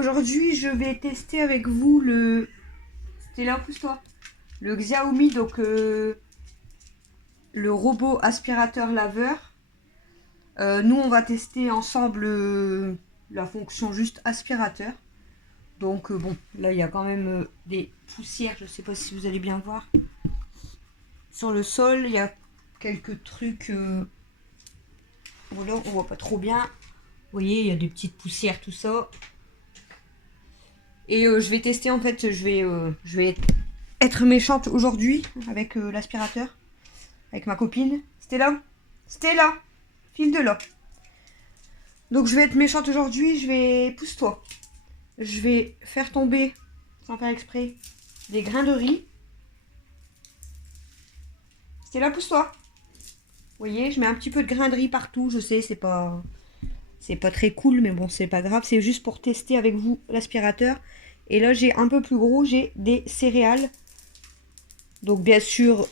Aujourd'hui, je vais tester avec vous le... C'était là, pousse-toi. Le Xiaomi, donc le robot aspirateur laveur. Nous, on va tester ensemble la fonction juste aspirateur. Donc bon, là, il y a quand même des poussières. Je ne sais pas si vous allez bien voir. Sur le sol, il y a quelques trucs... Voilà, on voit pas trop bien. Vous voyez, il y a des petites poussières, tout ça. Et je vais tester, en fait, je vais être méchante aujourd'hui avec l'aspirateur, avec ma copine. Stella, file de là. Donc je vais être méchante aujourd'hui, pousse-toi. Je vais faire tomber, sans faire exprès, des grains de riz. Stella, pousse-toi. Vous voyez, je mets un petit peu de grains de riz partout, je sais, c'est pas très cool, mais bon, c'est pas grave, c'est juste pour tester avec vous l'aspirateur. Et là, j'ai un peu plus gros, j'ai des céréales. Donc bien sûr,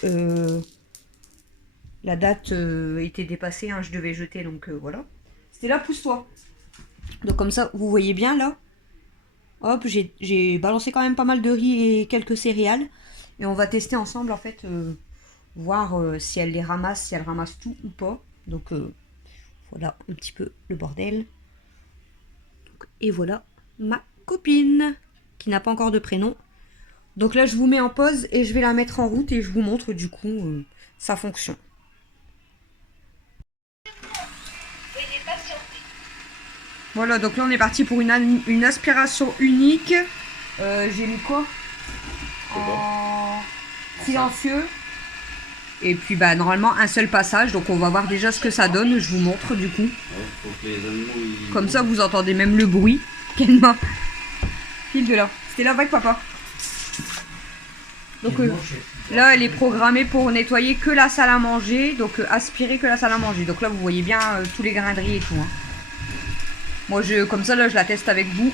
la date était dépassée, hein, je devais jeter, donc voilà. C'était là, pousse-toi. Donc comme ça, vous voyez bien là. Hop, j'ai balancé quand même pas mal de riz et quelques céréales. Et on va tester ensemble en fait, voir si elle les ramasse, si elle ramasse tout ou pas. Donc voilà un petit peu le bordel. Donc, et voilà ma copine, qui n'a pas encore de prénom. Donc là, je vous mets en pause et je vais la mettre en route et je vous montre du coup sa fonction. Voilà, donc là on est parti pour une aspiration unique. J'ai mis quoi? En silencieux. Et puis bah normalement un seul passage, donc on va voir déjà ce que ça donne, je vous montre du coup. Faut que les animaux, Comme ça vous entendez même le bruit. Kenma, file de là. C'était là avec papa. Donc là elle est programmée pour nettoyer que la salle à manger, donc aspirer que la salle à manger. Donc là vous voyez bien tous les grains de riz et tout. Hein. Moi comme ça là je la teste avec vous.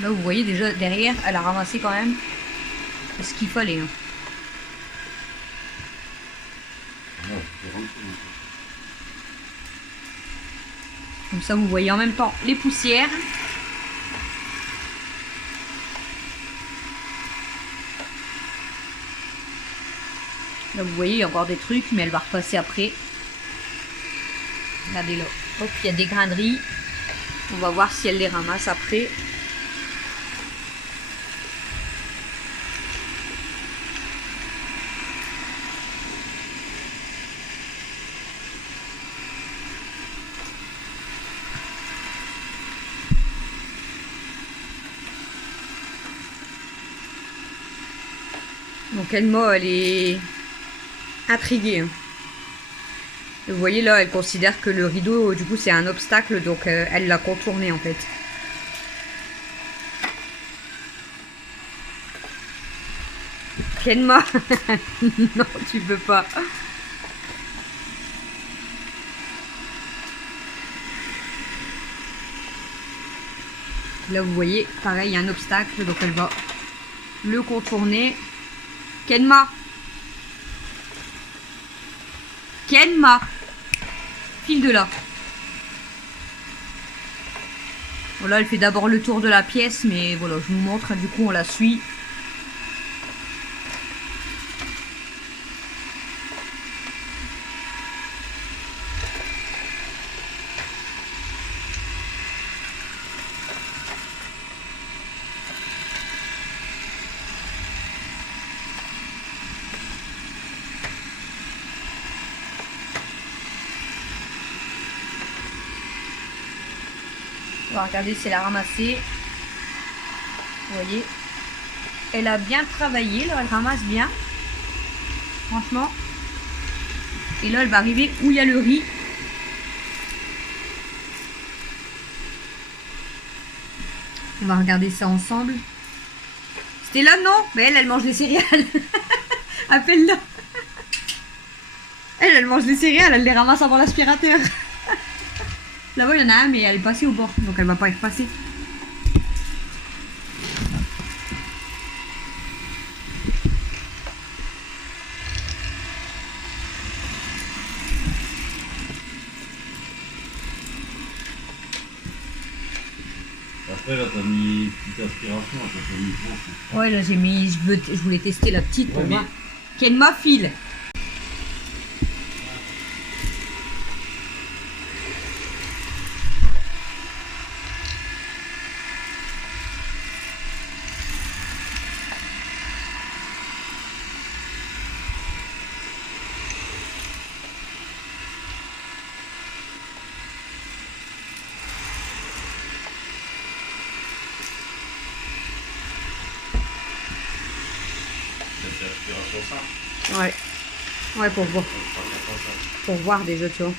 Là vous voyez déjà derrière elle a ramassé quand même ce qu'il fallait. Hein. Comme ça vous voyez en même temps les poussières. Là vous voyez il y a encore des trucs mais elle va repasser après. Regardez là. Hop, il y a des grains de riz. On va voir si elle les ramasse après. Donc Elmo, elle est intriguée. Hein. Vous voyez là, elle considère que le rideau, du coup, c'est un obstacle, donc elle l'a contourné en fait. Kenma, non, tu peux pas. Là, vous voyez, pareil, il y a un obstacle, donc elle va le contourner. Kenma, file de là. Voilà, elle fait d'abord le tour de la pièce, mais voilà, je vous montre, du coup on la suit. On va regarder si elle a ramassé. Vous voyez, elle a bien travaillé, là elle ramasse bien. Franchement. Et là elle va arriver où il y a le riz. On va regarder ça ensemble. C'était là non? Mais elle mange les céréales. Appelle-la. Elle mange les céréales, elle les ramasse avant l'aspirateur. Là-bas, il y en a un, mais elle est passée au bord, donc elle va pas y repasser. Après, là, t'as mis une petite aspiration, t'as pas mis trop. Ouais, là j'ai mis, je voulais tester la petite pour Ouais, voir. Quelle m'affile. C'est aspiration simple. Ouais. Ouais, pour voir déjà, tu vois.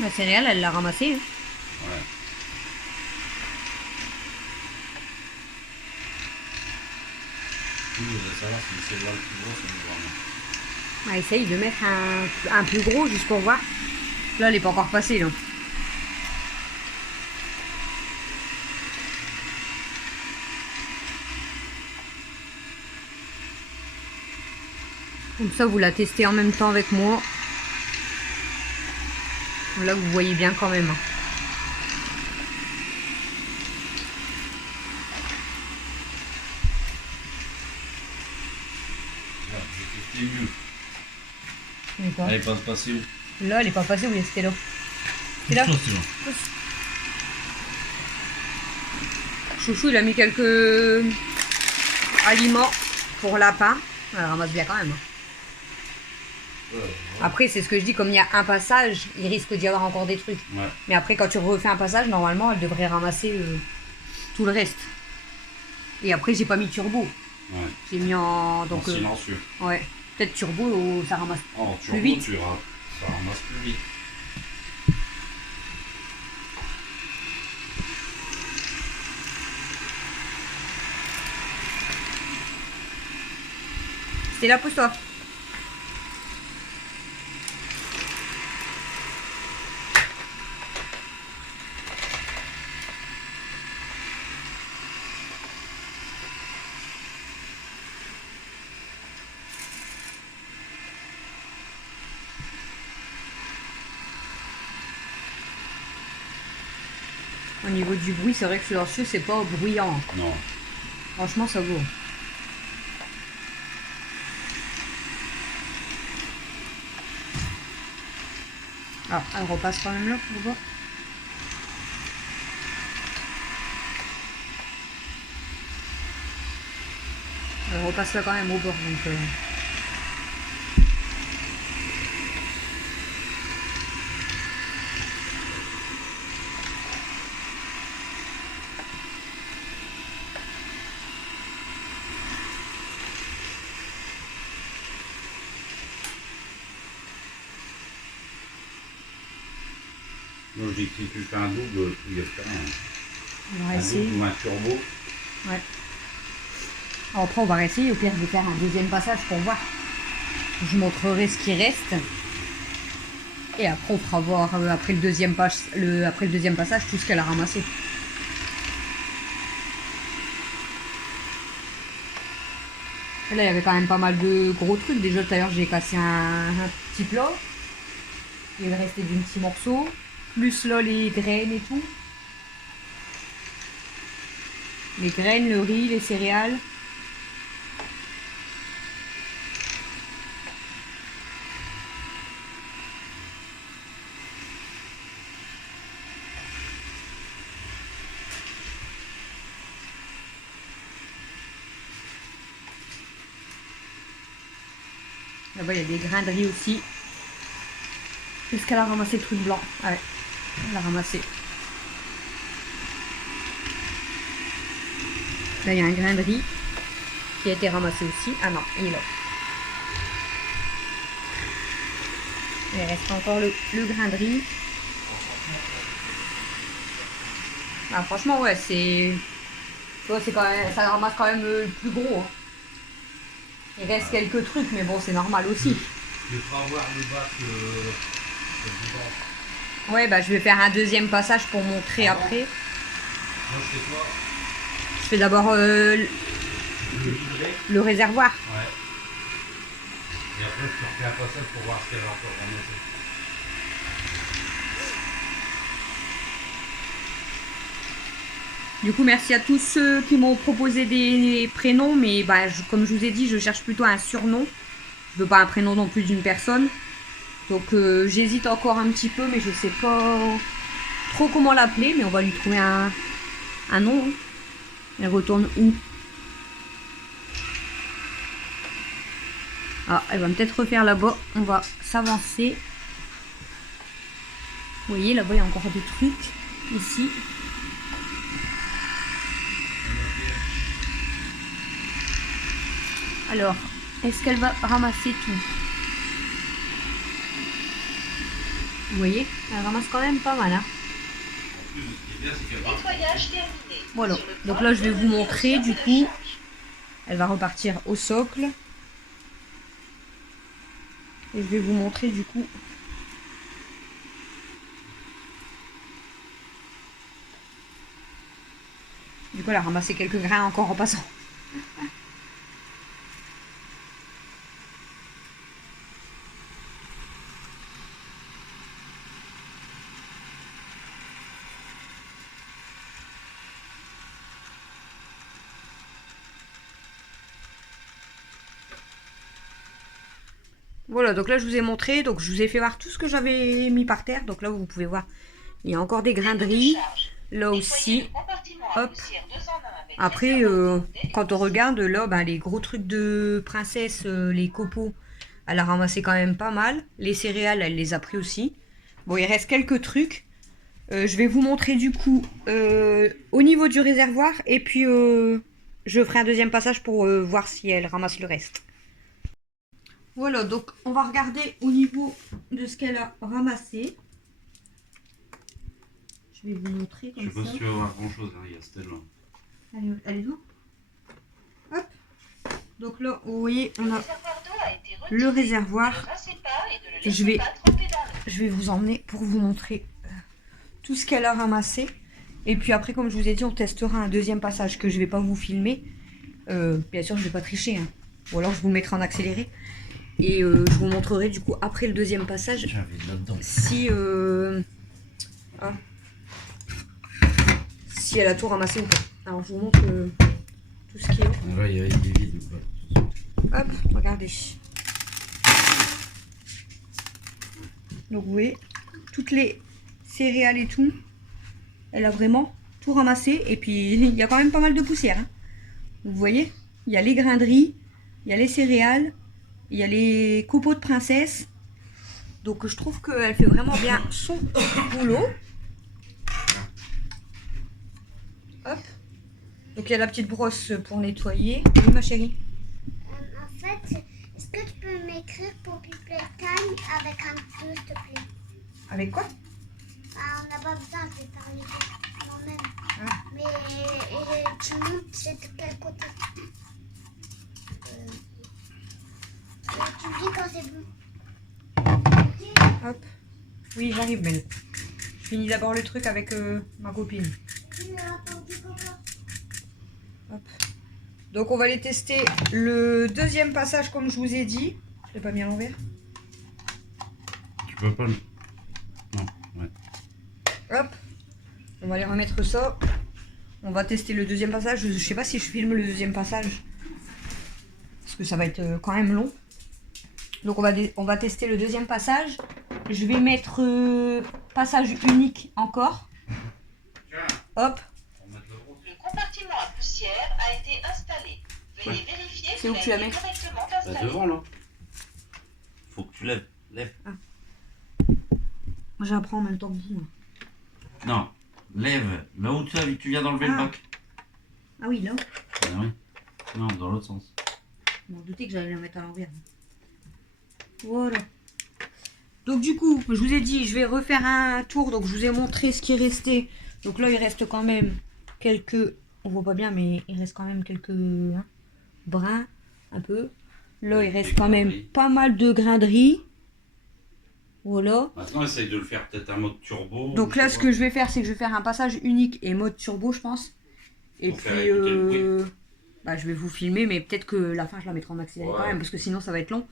La céréale, elle l'a ramassée. Hein. Ouais. Vous allez savoir si c'est là le plus gros, c'est le grand. Ah, essaye de mettre un plus gros juste pour voir. Là, elle est pas encore passée, là. Comme ça, vous la testez en même temps avec moi. Là, vous voyez bien quand même. Hein. Là, j'ai testé mieux. Et quoi? Elle est pas passée où? Là, elle est pas passée, oui, c'était là. C'est là. C'est là. Chouchou, il a mis quelques aliments pour lapin. Elle ramasse bien quand même. Hein. Après, c'est ce que je dis, comme il y a un passage, il risque d'y avoir encore des trucs. Ouais. Mais après, quand tu refais un passage, normalement, elle devrait ramasser tout le reste. Et après, j'ai pas mis turbo. Ouais. J'ai mis en. Donc, en silencieux. Ouais. Peut-être turbo, ça ramasse En plus turbo, vite. ça ramasse plus vite. C'était là, pousse-toi. Au niveau du bruit, c'est vrai que silencieux, c'est pas bruyant. Non. Franchement, ça vaut. Ah, elle repasse quand même là pour voir. Elle repasse là quand même au bord, donc... Moi, je dis que si tu fais un double, il y a plus rien. On va Un essayer. double ou un turbo. Ouais. Alors après, on va essayer. Au pire, je vais faire un deuxième passage pour voir. Je montrerai ce qui reste. Et après, on fera voir après le deuxième passage tout ce qu'elle a ramassé. Et là, il y avait quand même pas mal de gros trucs. Déjà, tout à l'heure, j'ai cassé un petit plat. Il restait d'un petit morceau. Plus là, les graines et tout. Les graines, le riz, les céréales. Là-bas, il y a des grains de riz aussi. Est-ce qu'elle a ramassé le truc blanc? Ouais, elle a ramassé. Là, il y a un grain de riz qui a été ramassé aussi. Ah non, il est là. Il reste encore le grain de riz. Ah, franchement, ouais, c'est... Tu vois, c'est quand même... ça ramasse quand même le plus gros. Hein. Il reste quelques trucs, mais bon, c'est normal aussi. Je vais pas voir le bac Ouais, bah je vais faire un deuxième passage pour montrer après. Moi, je fais quoi? Je fais d'abord le réservoir. Ouais. Et après, je te refais un passage pour voir ce qu'elle a encore ramassé. Du coup, merci à tous ceux qui m'ont proposé des prénoms, mais bah, comme je vous ai dit, je cherche plutôt un surnom. Je veux pas un prénom non plus d'une personne. Donc j'hésite encore un petit peu, mais je sais pas trop comment l'appeler, mais on va lui trouver un nom. Hein. Elle retourne où? Ah, elle va peut-être refaire là-bas. On va s'avancer. Vous voyez, là-bas, il y a encore des trucs. Ici. Alors, est-ce qu'elle va ramasser tout? Vous voyez, elle ramasse quand même pas mal. Hein. Nettoyage terminé. Voilà, donc là je vais vous montrer du coup. Elle va repartir au socle. Et je vais vous montrer du coup. Du coup elle a ramassé quelques grains encore en passant. Voilà, donc là je vous ai montré, donc je vous ai fait voir tout ce que j'avais mis par terre. Donc là vous pouvez voir, il y a encore des grains de riz. Là aussi, hop. Après, quand on regarde là, ben, les gros trucs de princesse, les copeaux, elle a ramassé quand même pas mal. Les céréales, elle les a pris aussi. Bon, il reste quelques trucs. Je vais vous montrer du coup au niveau du réservoir. Et puis, je ferai un deuxième passage pour voir si elle ramasse le reste. Voilà, donc on va regarder au niveau de ce qu'elle a ramassé. Je vais vous montrer comme ça. Je sais pas si tu vas voir grand chose, hein, il y a Stella. Elle est où? Hop. Donc là, vous voyez, on a le réservoir. Et je vais vous emmener pour vous montrer tout ce qu'elle a ramassé. Et puis après, comme je vous ai dit, on testera un deuxième passage que je vais pas vous filmer. Bien sûr, je vais pas tricher. Hein. Ou alors, je vous le mettrai en accéléré. Et je vous montrerai du coup après le deuxième passage si ah, si elle a tout ramassé ou pas. Alors je vous montre tout ce qui est là. Là, il y a des vides ou pas. Hop, regardez. Donc vous voyez, toutes les céréales et tout, elle a vraiment tout ramassé. Et puis il y a quand même pas mal de poussière. Hein. Vous voyez, il y a les grains de riz, il y a les céréales. Il y a les copeaux de princesse. Donc je trouve qu'elle fait vraiment bien son boulot. Hop. Donc il y a la petite brosse pour nettoyer. Oui ma chérie. En fait, est-ce que tu peux m'écrire pour People Time avec un 2 s'il te plaît? Avec quoi? Bah, on n'a pas besoin, je vais parler moi-même. Ah. Mais tu montes, c'est de quel côté? Tu me dis quand c'est bon. Hop. Oui j'arrive Belle. Je finis d'abord le truc avec ma copine. Hop. Donc on va aller tester le deuxième passage comme je vous ai dit. Je l'ai pas mis à l'envers. Tu peux pas le... Non, ouais. Hop. On va aller remettre ça. On va tester le deuxième passage. Je sais pas si je filme le deuxième passage. Parce que ça va être quand même long. Donc on va tester le deuxième passage. Je vais mettre passage unique encore. Hop. Le compartiment à poussière a été installé. Veuillez vérifier C'est où que tu la mets? correctement Bah, installé. devant là. faut que tu lèves. Lève. Moi j'apprends en même temps que vous. Non, lève. Là où tu viens d'enlever le bac. Ah oui, là. Ah oui. Non, dans l'autre sens. Je m'en doutais que j'allais la mettre à l'envers. Voilà. Donc du coup, je vous ai dit, je vais refaire un tour. Donc je vous ai montré ce qui est resté. Donc là, il reste quand même quelques... On voit pas bien, mais il reste quand même quelques brins. Un peu. Là, il reste quand même pas mal de grains de riz. Voilà. Maintenant, essaye de le faire peut-être en mode turbo. Donc là, ce que je vais faire, c'est que je vais faire un passage unique et mode turbo, je pense. Et Pour puis, faire écouter le bruit. bah, je vais vous filmer, mais peut-être que la fin, je la mettrai en accéléré quand même, parce que sinon, ça va être long.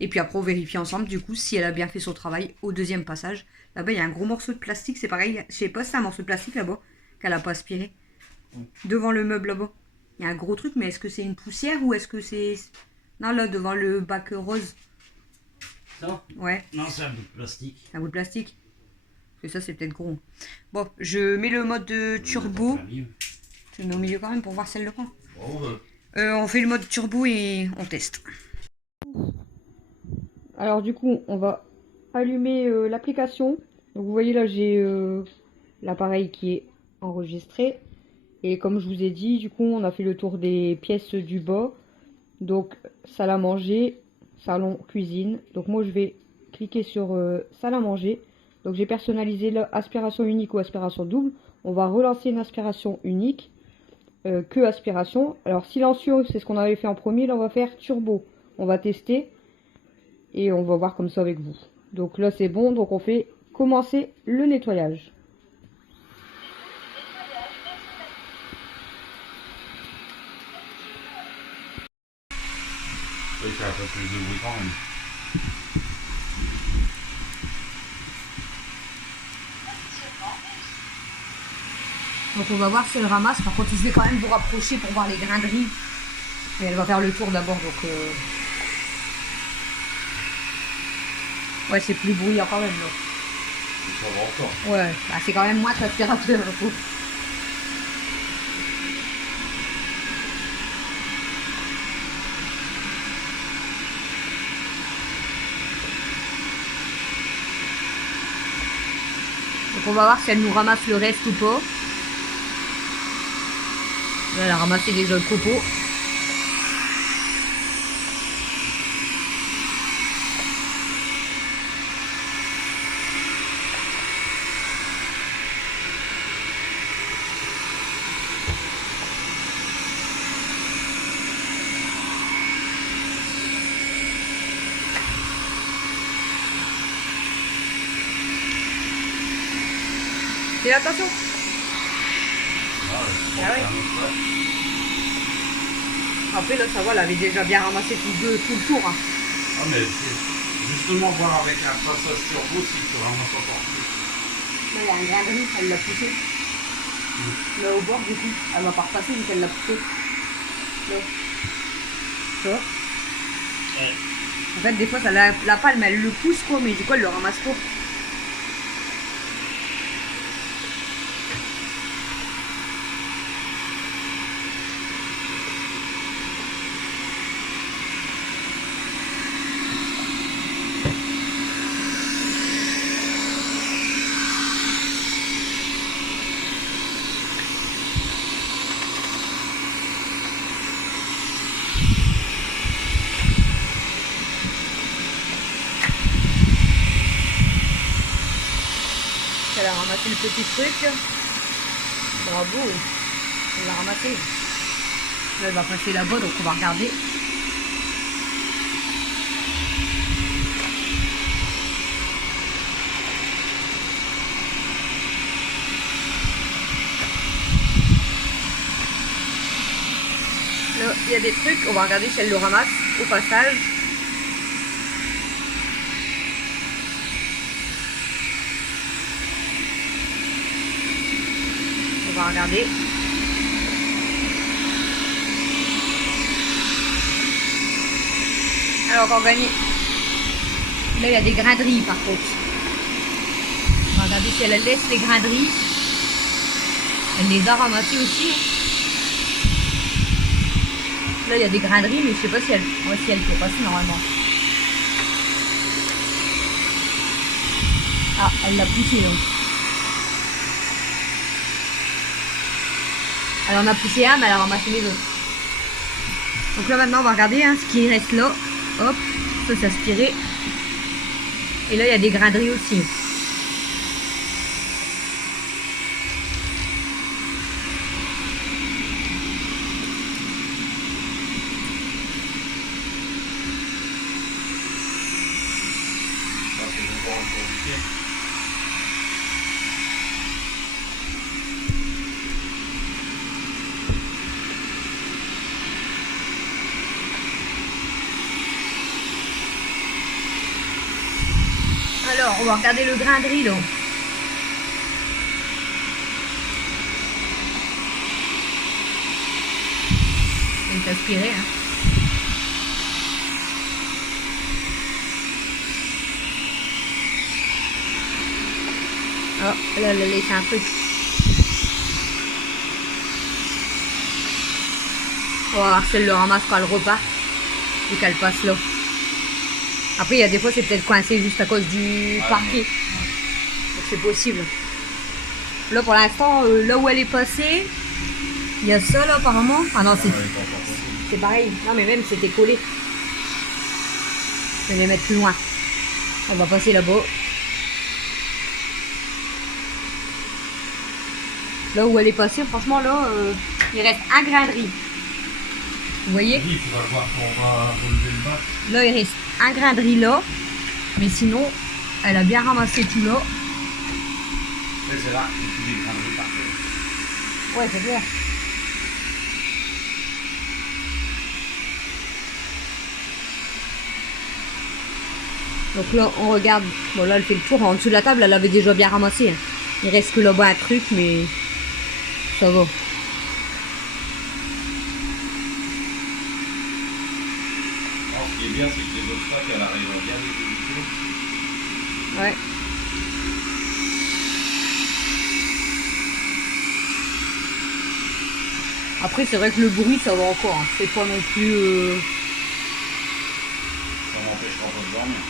Et puis après, on vérifie ensemble, du coup, si elle a bien fait son travail au deuxième passage. Là-bas, il y a un gros morceau de plastique, c'est pareil. Je sais pas si c'est un morceau de plastique là-bas, qu'elle a pas aspiré. Devant le meuble là-bas. Il y a un gros truc, mais est-ce que c'est une poussière ou est-ce que c'est... Non, là, devant le bac rose. Ça? Ouais. Non, c'est un bout de plastique. Un bout de plastique. Parce que ça, c'est peut-être gros. Bon, je mets le mode de turbo. Je le mets au milieu quand même pour voir si elle le prend. Oh, On fait le mode turbo et on teste. Alors du coup, on va allumer l'application. Donc vous voyez là, j'ai l'appareil qui est enregistré. Et comme je vous ai dit, du coup, on a fait le tour des pièces du bas. Donc, salle à manger, salon, cuisine. Donc moi, je vais cliquer sur salle à manger. Donc j'ai personnalisé l'aspiration unique ou aspiration double. On va relancer une aspiration unique. Que aspiration. Alors silencieux, c'est ce qu'on avait fait en premier. Là, on va faire turbo. On va tester. Et on va voir comme ça avec vous. Donc là, c'est bon. Donc on fait commencer le nettoyage. Oui, ça va faire plus de bruit quand même. Donc on va voir si elle ramasse. Par contre, je vais quand même vous rapprocher pour voir les grains de riz. Et elle va faire le tour d'abord. Donc ouais, c'est plus bruyant quand même. Là. Ça va encore. Ouais, bah, c'est quand même moins aspirateur. Donc on va voir si elle nous ramasse le reste ou pas. Là, elle a ramassé déjà le copeau. Fais attention. Ah ouais. Après là ça va, elle avait déjà bien ramassé tout le tour. Hein. Ah mais c'est justement voir avec un passage turbo si tu ramasses encore plus. Là il y a un grain de riz, elle l'a poussé. Là au bord du coup, elle va pas repasser vu qu'elle l'a poussé. Là. Tu vois? Ouais. En fait des fois ça la palme elle le pousse quoi, mais du coup elle le ramasse pas. Elle a ramassé le petit truc. Bravo, elle l'a ramassé. Là, elle va passer là-bas, donc on va regarder. Là, il y a des trucs, on va regarder si elle le ramasse au passage. On va regarder. Alors, on va gagner. Là, il y a des grains de riz par contre. On va regarder si elle laisse les grains de riz. Elle les a ramassés aussi. Là, il y a des grains de riz, mais je sais pas si elle peut passer normalement. Ah, elle l'a poussé donc. Elle en a poussé un, mais elle a ramassé les autres. Donc là maintenant on va regarder hein, ce qui reste là. Hop, ça s'est aspiré. Et là il y a des grains de riz aussi. Ça, c'est le bord du pied. Alors on va regarder le grain de riz là. Il est aspiré hein. Oh, là, elle a laissé un truc. On va voir si elle le ramasse quand elle repart et qu'elle passe là. Après, il y a des fois, c'est peut-être coincé juste à cause du parquet. Donc, c'est possible. Là, pour l'instant, là où elle est passée, il y a ça là apparemment. Ah non, c'est pareil. Non, mais même c'était collé. Je vais les mettre plus loin. On va passer là-bas. Là où elle est passée, franchement, là, il reste un grain de riz. Vous voyez? Oui, tu vas voir qu'on va relever le bas. Là, il reste un grain de riz là. Mais sinon, elle a bien ramassé tout là. Mais c'est là que tu les grains parfait. Ouais, c'est clair. Donc là, on regarde. Bon, là, elle fait le tour. En dessous de la table, elle avait déjà bien ramassé. Hein. Il reste que là-bas un truc, mais ça va. Alors, ce qui est bien, c'est que les autres stocks, elle arrive à bien les éviter. Ouais. Après, c'est vrai que le bruit, ça va encore. Hein. C'est pas non plus. Ça m'empêchera pas de dormir.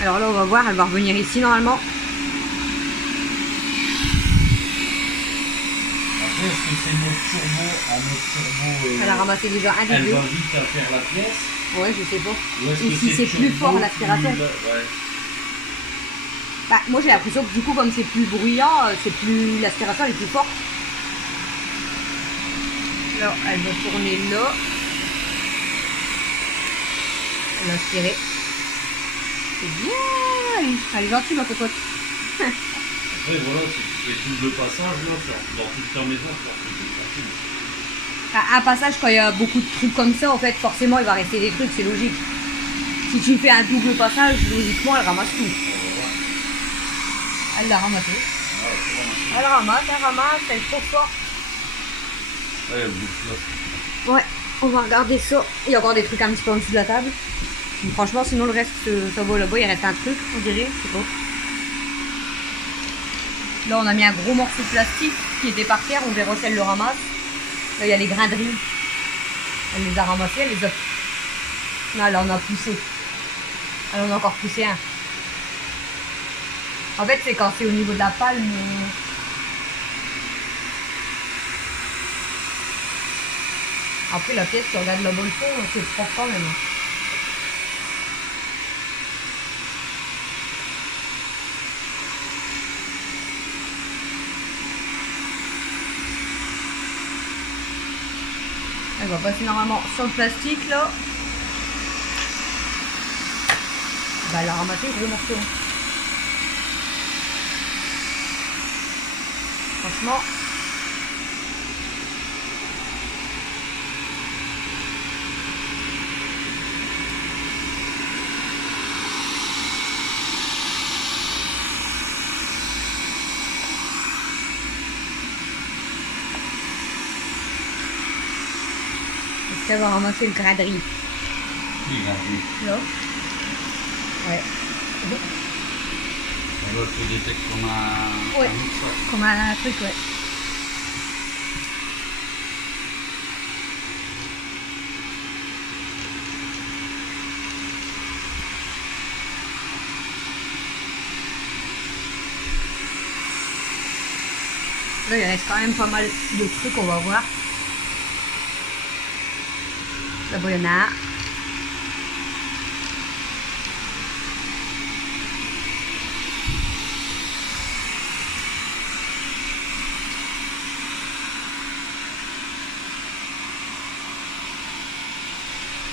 Alors là, on va voir. Elle va revenir ici normalement. Après, est-ce que c'est notre turbo, un autre turbo Elle a ramassé déjà un des elle deux. va vite à faire la pièce? Ouais, je sais pas. Ou est-ce Et que si c'est plus turbo, fort l'aspirateur? Ouais. Bah, moi j'ai l'impression que du coup comme c'est plus bruyant, c'est plus l'aspiration elle est plus forte. Là, elle va tourner là. Elle va aspirer. C'est bien. Elle est gentille ma cocotte. Après, voilà, si tu fais double passage, là, dans toute ta maison, je pense que c'est facile. Un passage quand il y a beaucoup de trucs comme ça, en fait forcément il va rester des trucs, c'est logique. Si tu fais un double passage, logiquement elle ramasse tout. Elle l'a ramassé. Elle ramasse, elle est trop forte. Ouais, elle bouge là. Ouais, on va regarder ça. Il y a encore des trucs un petit peu en dessous de la table. Donc, franchement, sinon le reste, ça va là-bas. Il reste un truc, on dirait. Je sais pas. Là, on a mis un gros morceau de plastique qui était par terre. On verra si elle le ramasse. Là, il y a les grains de riz. Elle les a ramassés, elle les a. Non, elle en a poussé. Elle en a encore poussé un. En fait, c'est quand c'est au niveau de la palme. Après, la pièce, tu regardes là-bas le fond, c'est propre quand même. Elle va passer normalement sur le plastique là. Bah, elle a ramassé le gros morceau. Franchement. Est-ce qu'elle va ramasser le grain de riz? Oui, grave. Là. Ouais. On va te détecter comme un. Ouais. Un autre sac. Comme un truc, ouais. Là, il reste quand même pas mal de trucs, on va voir. Là-bas, il y en a un.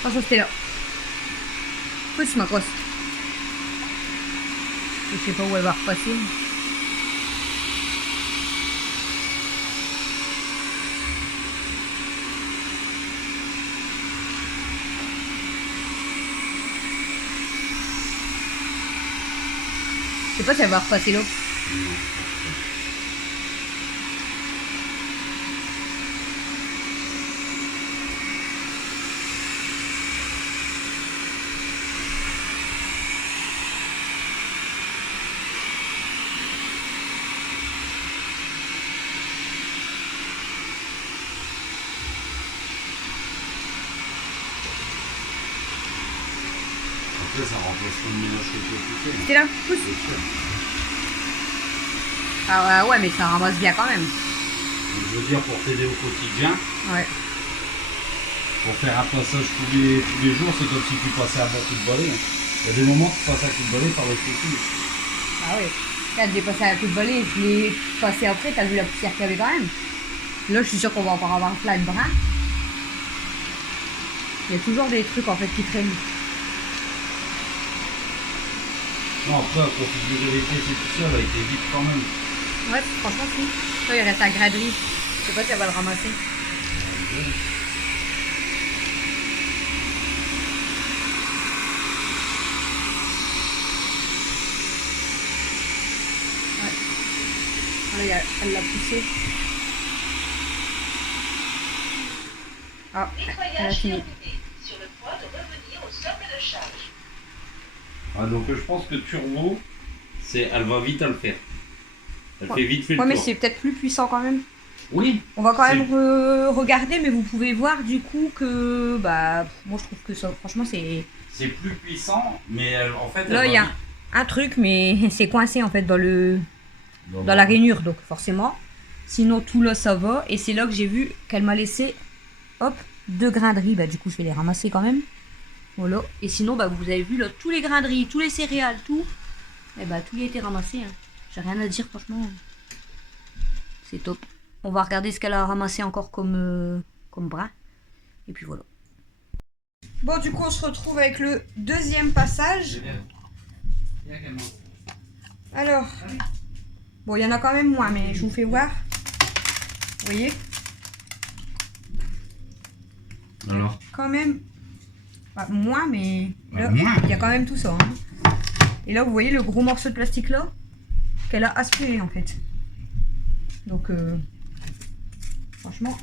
Franchement, c'était là. Pousse ma grosse. Je sais pas où elle va repasser. Je sais pas si elle va repasser là. Après, ça remplace le ménage que tu as fait. C'était là, pousse. Ah ouais, mais ça ramasse bien quand même. Je veux dire, pour t'aider au quotidien, Ouais. pour faire un passage tous les jours, c'est comme si tu passais un bon coup de balai. Il y a des moments où tu passes un coup de balai par le chaussée. Ah ouais. Là, j'ai passé un coup de balai, je l'ai passé après, t'as vu la poussière qu'il y avait quand même. Là, je suis sûre qu'on va encore avoir plein de brins. Il y a toujours des trucs en fait qui traînent. Non, après, à configurer les pièces et tout ça, elle a été vite quand même. Ouais, franchement, si. Là, il reste la graderie. Je sais pas si elle va le ramasser. Ouais. Là, elle l'a poussé. Ah, elle a Nettoyage fini. terminé. Sur le point de revenir au socle de charge. Ah, donc je pense que Turbo, elle va vite à le faire. Elle fait vite fait le Ouais, mais tour. c'est peut-être plus puissant quand même. Oui. On va quand C'est- même regarder, mais vous pouvez voir du coup que, bah, moi je trouve que ça, franchement, c'est. C'est plus puissant, mais en fait, Là, elle il y va a un truc, mais c'est coincé en fait dans vite. la rainure, donc forcément. Sinon, tout là, ça va. Et c'est là que j'ai vu qu'elle m'a laissé, hop, 2 grains de riz. Bah, du coup, je vais les ramasser quand même. Voilà. Et sinon, bah, vous avez vu là, tous les grains de riz, tous les céréales, tout. Et bah, tout y a été ramassé. Hein. J'ai rien à dire, franchement. C'est top. On va regarder ce qu'elle a ramassé encore comme brin. Et puis voilà. Bon, du coup, on se retrouve avec le deuxième passage. Alors, bon, il y en a quand même moins, mais je vous fais voir. Vous voyez? Alors, Quand même, bah, moins, mais là, moins. il y a quand même tout ça. Hein. Et là, vous voyez le gros morceau de plastique là qu'elle a aspiré en fait. Donc, franchement,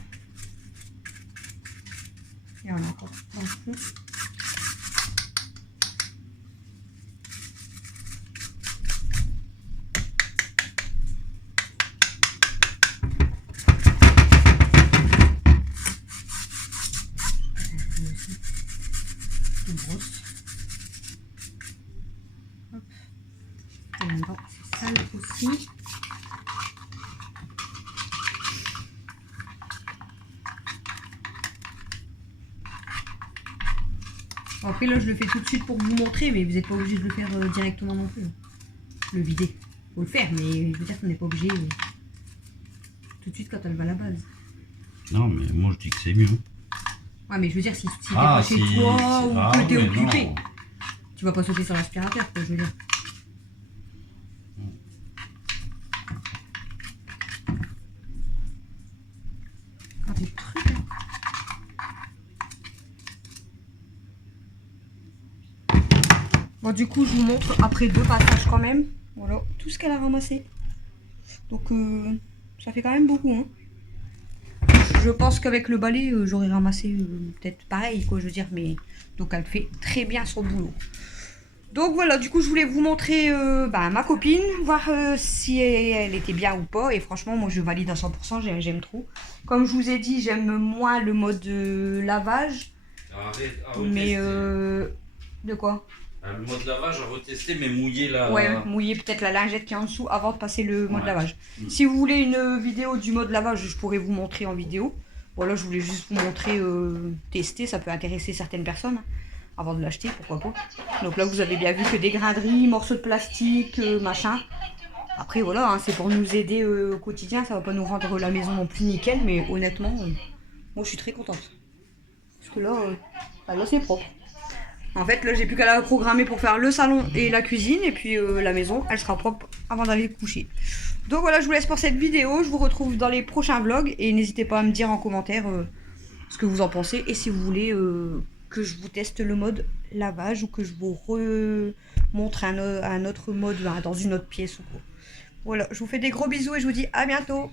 il y en a encore dans le fond. Une brosse. Hop. Et maintenant, c'est sale aussi. Bon, après là je le fais tout de suite pour vous montrer, mais vous n'êtes pas obligé de le faire directement non plus. Le vider. Faut le faire, mais je veux dire qu'on n'est pas obligé tout de suite quand elle va à la base. Non, mais moi je dis que c'est mieux. Ouais, mais je veux dire, si t'es pas chez toi ou que t'es ouais, occupé, non. tu vas pas sauter sur l'aspirateur, quoi, je veux dire. Ah, des trucs, hein. Bon, du coup, je vous montre après 2 passages quand même. Voilà, tout ce qu'elle a ramassé. Donc, ça fait quand même beaucoup, hein. Je pense qu'avec le balai, j'aurais ramassé peut-être pareil, quoi, je veux dire, mais donc elle fait très bien son boulot. Donc voilà, du coup, je voulais vous montrer ma copine, voir si elle était bien ou pas. Et franchement, moi, je valide à 100%, j'aime trop. Comme je vous ai dit, j'aime moins le mode lavage. Mais de quoi? Le mode lavage à retester, mais mouiller la. Ouais, mouiller peut-être la lingette qui est en dessous avant de passer le mode Ouais. lavage. Mm. Si vous voulez une vidéo du mode lavage, je pourrais vous montrer en vidéo. Voilà, je voulais juste vous montrer, tester, ça peut intéresser certaines personnes hein, avant de l'acheter, pourquoi pas. Donc là, vous avez bien vu que des grains de riz, morceaux de plastique, machin. Après, voilà, hein, c'est pour nous aider au quotidien, ça va pas nous rendre la maison non plus nickel, mais honnêtement, moi je suis très contente. Parce que là c'est propre. En fait, là, j'ai plus qu'à la programmer pour faire le salon et la cuisine. Et puis la maison, elle sera propre avant d'aller coucher. Donc voilà, je vous laisse pour cette vidéo. Je vous retrouve dans les prochains vlogs. Et n'hésitez pas à me dire en commentaire ce que vous en pensez. Et si vous voulez que je vous teste le mode lavage ou que je vous remontre un autre mode dans une autre pièce ou quoi. Voilà, je vous fais des gros bisous et je vous dis à bientôt.